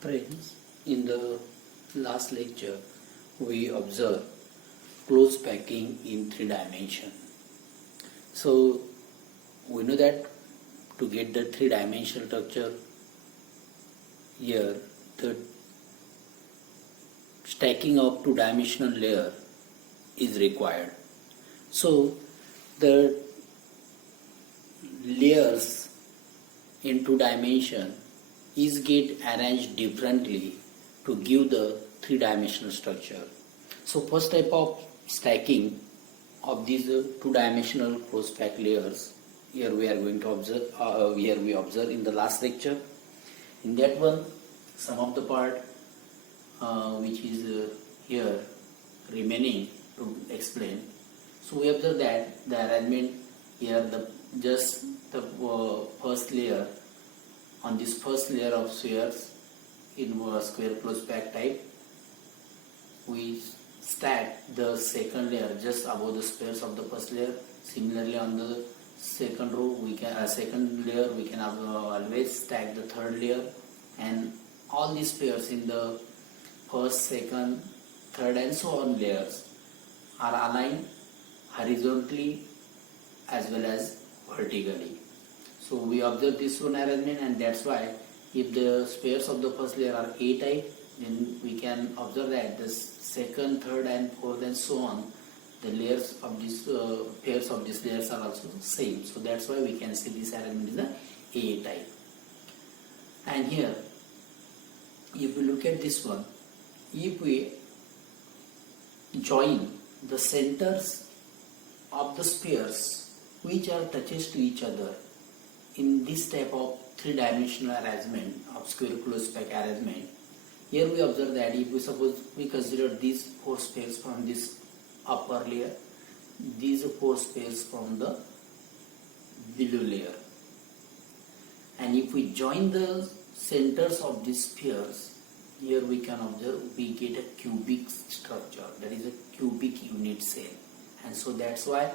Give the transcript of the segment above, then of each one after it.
Friends, in the last lecture, we observed close packing in 3 dimension. So, we know that to get the 3 dimensional structure, here the stacking of 2 dimensional layer is required. So, the layers in 2 dimension is get arranged differently to give the 3 dimensional structure. So first type of stacking of these 2 dimensional close packed layers, here we are going to observe, here we observe in the last lecture. In that one, some of the part which is here remaining to explain. So we observe that the arrangement here, the first layer, on this first layer of spheres in square close pack type, we stack the second layer just above the spheres of the first layer. Similarly, on the second row, we can second layer we can always stack the third layer, and all these pairs in the first, second, third, and so on layers are aligned horizontally as well as vertically. So we observe this one arrangement, and that's why if the spheres of the first layer are A type, then we can observe that the second, third, and fourth, and so on, the layers of these pairs of these layers are also the same. So that's why we can see this arrangement is the A type. And here, if we look at this one, if we join the centers of the spheres which are touches to each other in this type of 3 dimensional arrangement of square close pack arrangement, here we observe that if we suppose we consider these 4 spheres from this upper layer, these 4 spheres from the below layer, and if we join the centers of these spheres, here we can observe we get a cubic structure, that is a cubic unit cell. And so that's why,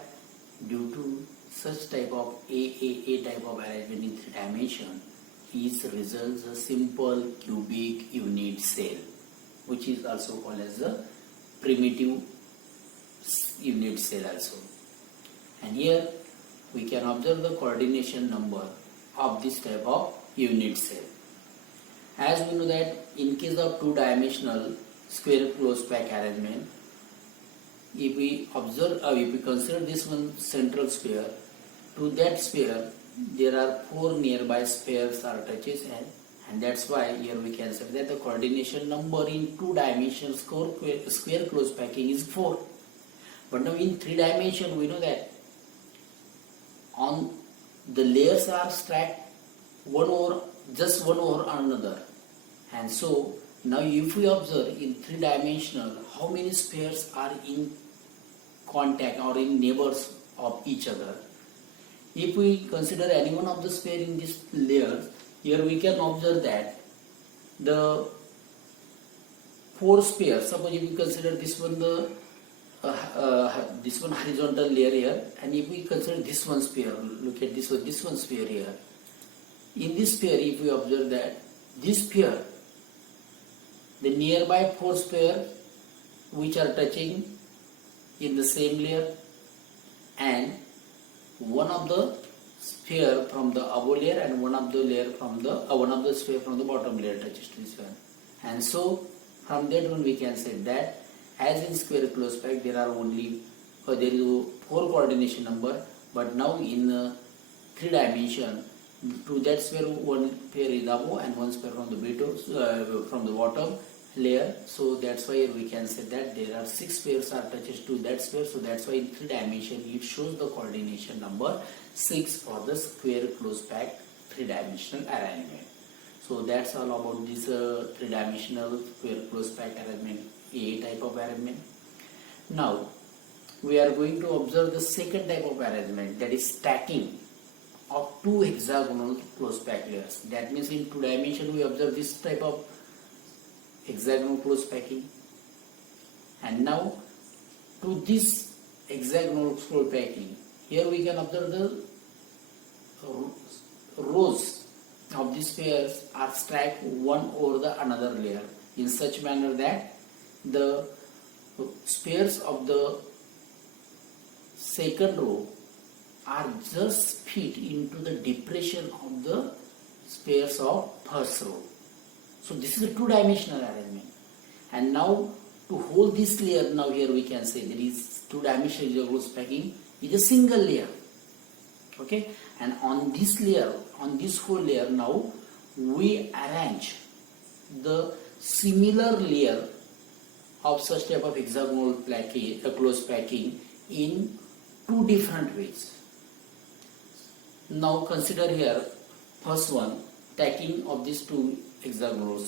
due to such type of A type of arrangement in 3 dimension, is results a simple cubic unit cell, which is also called as a primitive unit cell also. And here we can observe the coordination number of this type of unit cell. As we know that in case of 2 dimensional square close pack arrangement, if we observe, if we consider this one central sphere, to that sphere there are 4 nearby spheres are touches, and that's why here we can say that the coordination number in 2 dimensional square close packing is 4. But now in 3 dimension we know that on the layers are stacked one over another, and so now if we observe in 3 dimensional how many spheres are in contact or in neighbors of each other. If we consider any one of the sphere in this layer, here we can observe that the 4 spheres, suppose if we consider this one the this one horizontal layer here, and if we consider this one sphere, look at this one sphere here. In this sphere, if we observe that this sphere, the nearby 4 spheres which are touching in the same layer, and one of the sphere from the above layer and one of the layer from the one of the sphere from the bottom layer touches to this one. And so from that one we can say that as in square close pack there are only there is 4 coordination number, but now in 3 dimension, to that sphere one pair is above and one sphere from the bottom layer. So that's why we can say that there are 6 spheres are touches to that sphere. So that's why in 3 dimension it shows the coordination number 6 for the square close pack 3-dimensional arrangement. So that's all about this 3-dimensional square close pack arrangement, A type of arrangement. Now we are going to observe the second type of arrangement, that is stacking of 2 hexagonal close pack layers. That means in 2 dimension we observe this type of hexagonal close packing, and now to this hexagonal close packing, here we can observe the rows of this these spheres are stacked one over the another layer in such manner that the spheres of the second row are just fit into the depression of the spheres of first row. So this is a two-dimensional arrangement. And now to hold this layer, now here we can say there is two-dimensional close packing is a single layer. Okay, and on this layer, on this whole layer, now we arrange the similar layer of such type of hexagonal close packing in two different ways. Now consider here first one, stacking of these two hexagonal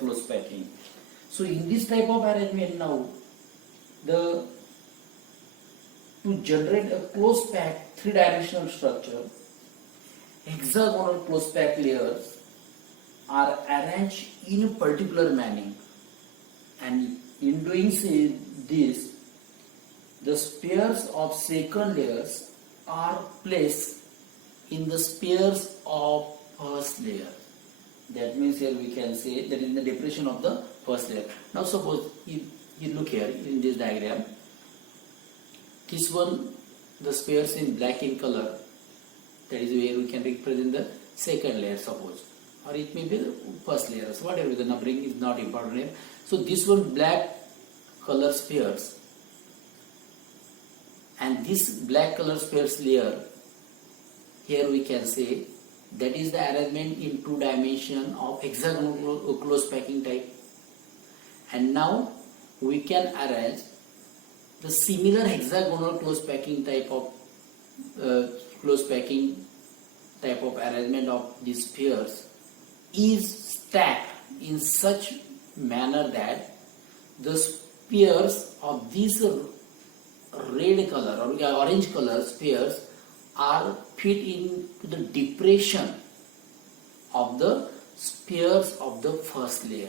close packing. So in this type of arrangement now, to generate a close packed three-dimensional structure, hexagonal close packed layers are arranged in a particular manner, and in doing this, the spheres of second layers are placed in the spheres of first layer. That means here we can say that in the depression of the first layer. Now suppose you look here in this diagram, this one, the spheres in black in color, that is where we can represent the second layer, suppose, or it may be the first layer. So whatever, the numbering is not important here. So this one black color spheres, and this black color spheres layer, here we can say that is the arrangement in two dimension of hexagonal close packing type. And now we can arrange the similar hexagonal close packing type of arrangement of these spheres is stacked in such manner that the spheres of these red color or orange color spheres are fit into the depression of the spheres of the first layer.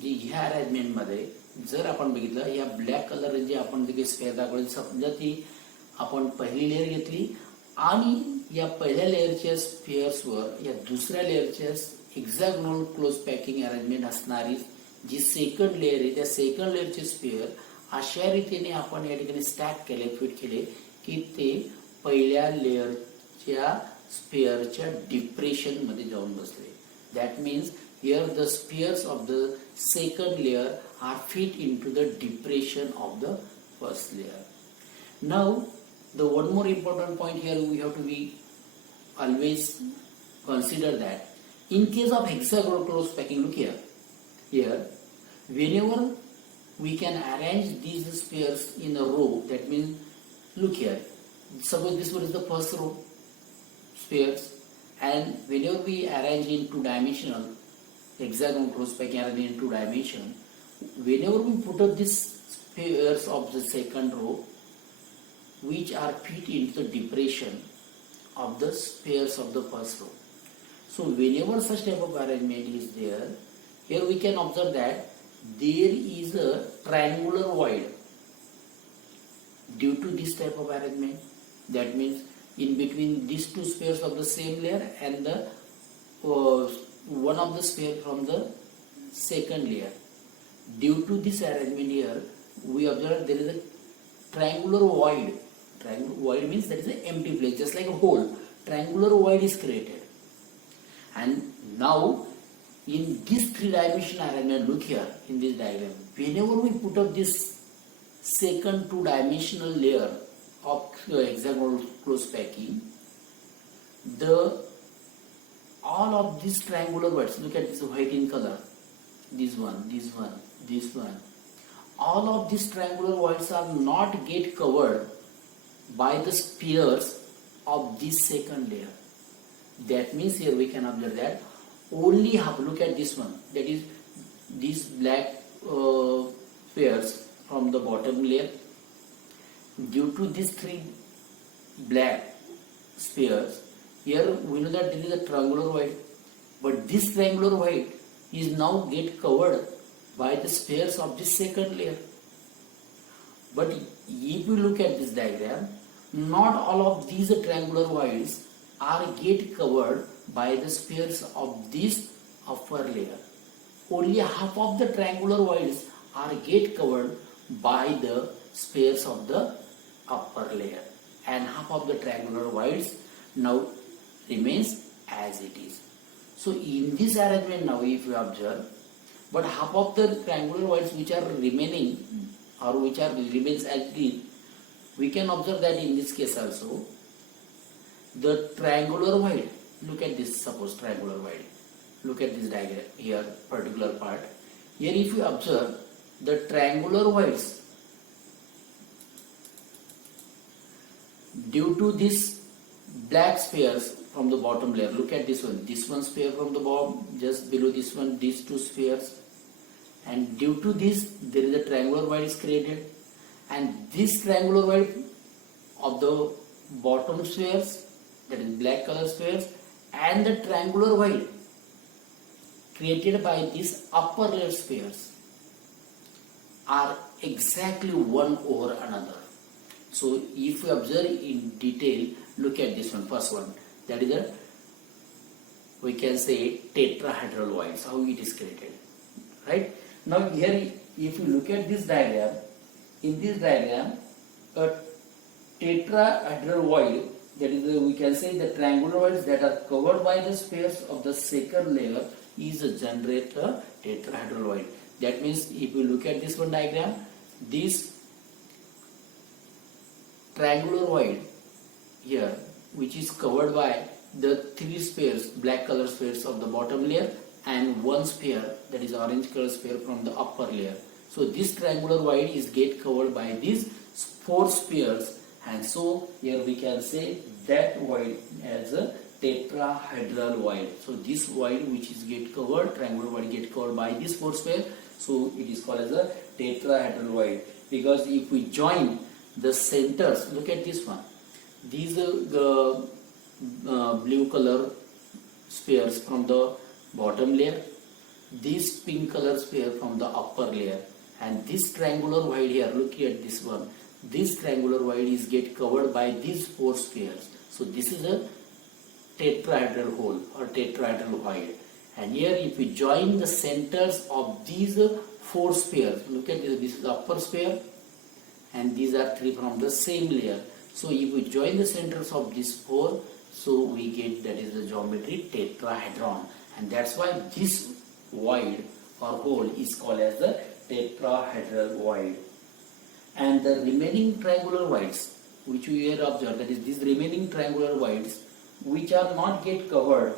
ह्या arrangement मध्ये जर आपण बघितलं, या black colour जे आपण जे spare दाखवले, समजा ती आपण पहिली लेयर घेतली आणि या पहिल्या लेयरच्या स्पेअर्सवर या दुसऱ्या लेयरच्या हेक्सागोनल क्लोज पॅकिंग अरेंजमेंट असणारी जी सेकंड लेयर आहे, त्या सेकंड लेयरचे स्पेअर अशा रीतीने आपण या ठिकाणी स्टॅक केले, फिट केले की ते पहिल्या लेयरच्या स्पेअरच्या डिप्रेशन मध्ये जाऊन बसले. That means here the spheres of the second layer are fit into the depression of the first layer. Now the one more important point here we have to be always consider that in case of hexagonal close packing, look here whenever we can arrange these spheres in a row, that means look here, suppose this one is the first row spheres, and whenever we arrange in two dimensional hexagonal close packing arrangement in two dimension, whenever we put up these spheres of the second row which are fit into the depression of the spheres of the first row. So whenever such type of arrangement is there, here we can observe that there is a triangular void due to this type of arrangement. That means in between these two spheres of the same layer and the one of the sphere from the second layer. Due to this arrangement here, we observe there is a triangular void. Triangular void means there is an empty place, just like a hole. Triangular void is created. And now, in this three-dimensional arrangement, look here in this diagram. Whenever we put up this second two-dimensional layer of hexagonal close packing, all of these triangular voids, look at this white in color, this one, this one, this one, all of these triangular voids are not get covered by the spheres of this second layer. That means here we can observe that only half, look at this one, that is these black spheres from the bottom layer. Due to these three black spheres, here we know that this is a triangular void, but this triangular void is now get covered by the spheres of this second layer. But if you look at this diagram, not all of these triangular voids are get covered by the spheres of this upper layer. Only half of the triangular voids are get covered by the spheres of the upper layer, and half of the triangular voids now remains as it is. So in this arrangement now, if you observe, but half of the triangular voids which are remaining or which are remains as it is, we can observe that in this case also the triangular void, look at this, suppose triangular void, look at this diagram here, particular part here. If you observe the triangular voids, due to this black spheres from the bottom layer, look at this one sphere from the bottom, just below this one, these two spheres, and due to this there is a triangular void is created, and this triangular void of the bottom spheres, that is black color spheres, and the triangular void created by these upper layer spheres are exactly one over another. So if you observe in detail, look at this one, first one, that is a, we can say, tetrahedral voids, how it is created, right? Now here if you look at this diagram, in this diagram a tetrahedral void, that is we can say the triangular voids that are covered by the spheres of the second layer is a generate a tetrahedral void. That means if you look at this one diagram, this triangular void here which is covered by the three spheres, black color spheres of the bottom layer, and one sphere, that is orange color sphere from the upper layer. So this triangular void is get covered by these four spheres, and so here we can say that void as a tetrahedral void. So this void which is get covered, triangular void get covered by this four sphere, so it is called as a tetrahedral void. Because if we join the centers, look at this one, these blue color spheres from the bottom layer, this pink color sphere from the upper layer, and this triangular void here, look at this one, this triangular void is get covered by these four spheres. So this is a tetrahedral hole or tetrahedral void. And here if we join the centers of these four spheres, look at this is the upper sphere and these are three from the same layer. So if we join the centers of these four, so we get, that is the geometry tetrahedron, and that's why this void or hole is called as the tetrahedral void. And the remaining triangular voids which we here observe, that is these remaining triangular voids which are not get covered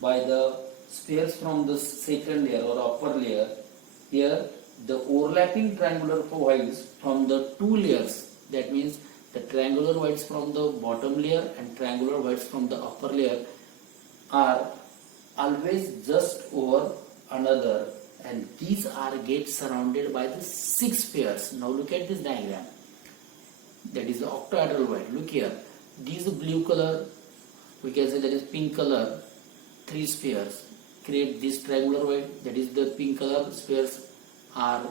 by the spheres from the second layer or upper layer, here the overlapping triangular voids from the two layers, that means the triangular voids from the bottom layer and triangular voids from the upper layer are always just over another, and these are get surrounded by the six spheres. Now look at this diagram, that is the octahedral void. Look here, these blue color, we can say that is pink color, three spheres create this triangular void, that is the pink color spheres are,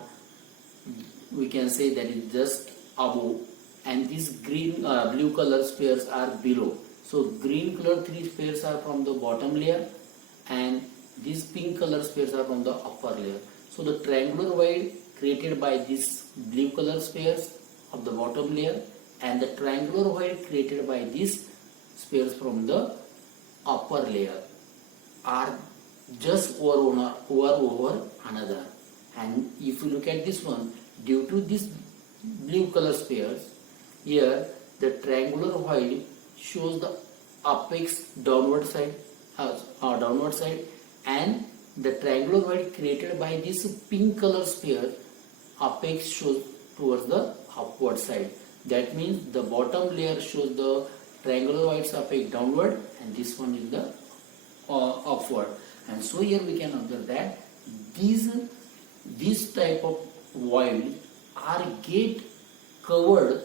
we can say that is just above, and these green blue color spheres are below. So green color three spheres are from the bottom layer and these pink color spheres are from the upper layer. So the triangular void created by these blue color spheres of the bottom layer and the triangular void created by these spheres from the upper layer are just over another. And if you look at this one, due to this blue color spheres, here the triangular void shows the apex downward side, and the triangular void created by this pink color sphere, apex shows towards the upward side. That means the bottom layer shows the triangular void's apex downward and this one is the upward. And so here we can observe that these type of void are get covered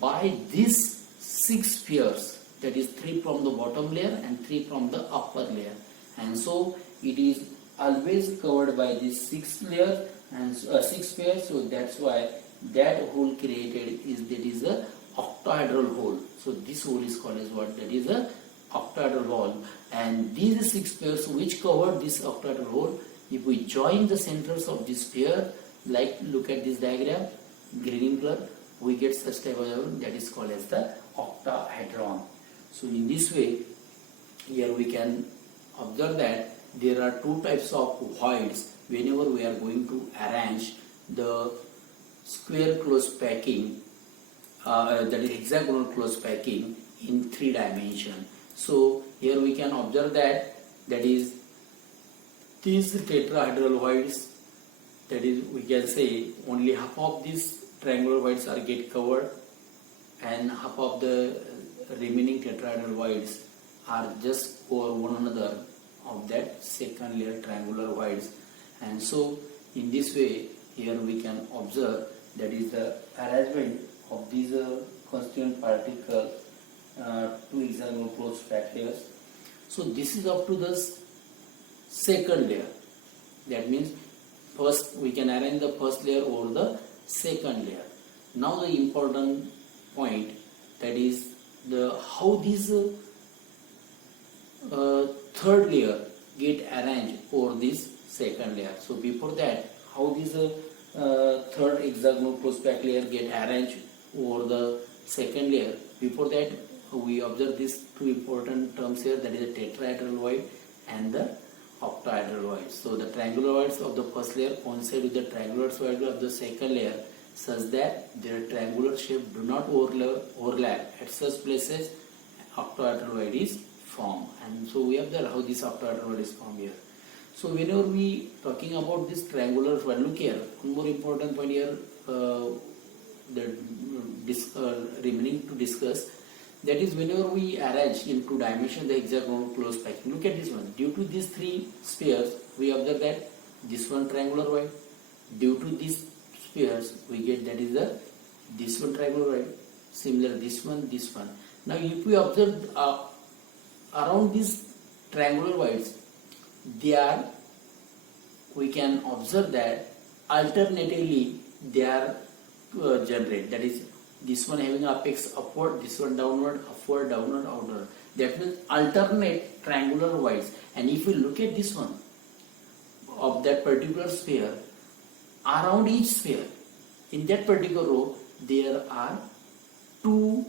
by these six spheres, that is three from the bottom layer and three from the upper layer, and so it is always covered by these six layers and six spheres. So that's why that hole created is, that is a octahedral hole. So this hole is called as what? That is a octahedral wall, and these 6 pairs which cover this octahedral wall, if we join the centers of this pair, like look at this diagram, green in color, we get such type of diagram that is called as the octahedron. So in this way, here we can observe that there are 2 types of voids whenever we are going to arrange the square close packing, that is hexagonal close packing in 3 dimension. So here we can observe that is these tetrahedral voids, that is we can say only half of these triangular voids are get covered and half of the remaining tetrahedral voids are just over one another of that second layer triangular voids. And so in this way here we can observe that is the arrangement of these constituent particles to hexagonal close packed layers. So this is up to the second layer. That means first we can arrange the first layer over the second layer. Now the important point, that is the how this third layer get arranged over this second layer. So before that, how this third hexagonal close packed layer get arranged over the second layer. Before that, we observe these 2 important terms here, that is the tetrahedral void and the octahedral void. So the triangular voids of the first layer coincide with the triangular void of the second layer such that their triangular shape do not overlap. At such places, octahedral void is formed. And so we observe how this octahedral void is formed here. So whenever we talking about this triangular void, look here, one more important point here remaining to discuss, that is whenever we arrange in 2 dimensions the hexagonal close packing. Look at this one. Due to these 3 spheres, we observe that this one triangular void. Due to these spheres, we get that is this one triangular void. Similar this one. Now if we observe around these triangular voids, we can observe that alternatively they are generated. That is this one having apex upward, this one downward, upward, downward, outward. That means alternate triangular voids. And if we look at this one of that particular sphere, around each sphere in that particular row there are 2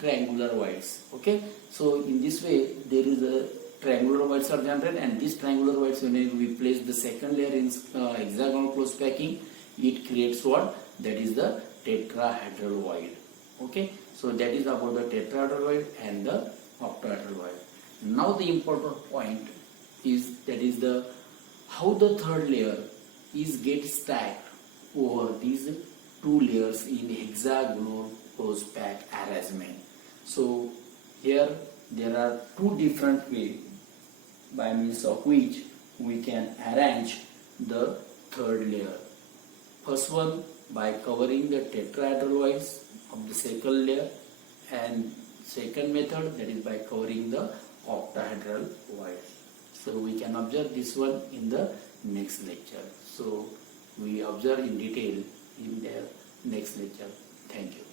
triangular voids. Okay, so in this way there is a triangular voids are generated, and these triangular voids, when we place the second layer in hexagonal close packing, it creates what? That is the tetrahedral void. Okay, so that is about the tetrahedral void and the octahedral void. Now the important point is that is the how the third layer is get stacked over these 2 layers in hexagonal close pack arrangement. So here there are 2 different ways by means of which we can arrange the third layer. First one, by covering the tetrahedral voids of the second layer, and second method, that is by covering the octahedral voids. So we can observe this one in the next lecture. So we observe in detail in the next lecture. Thank you.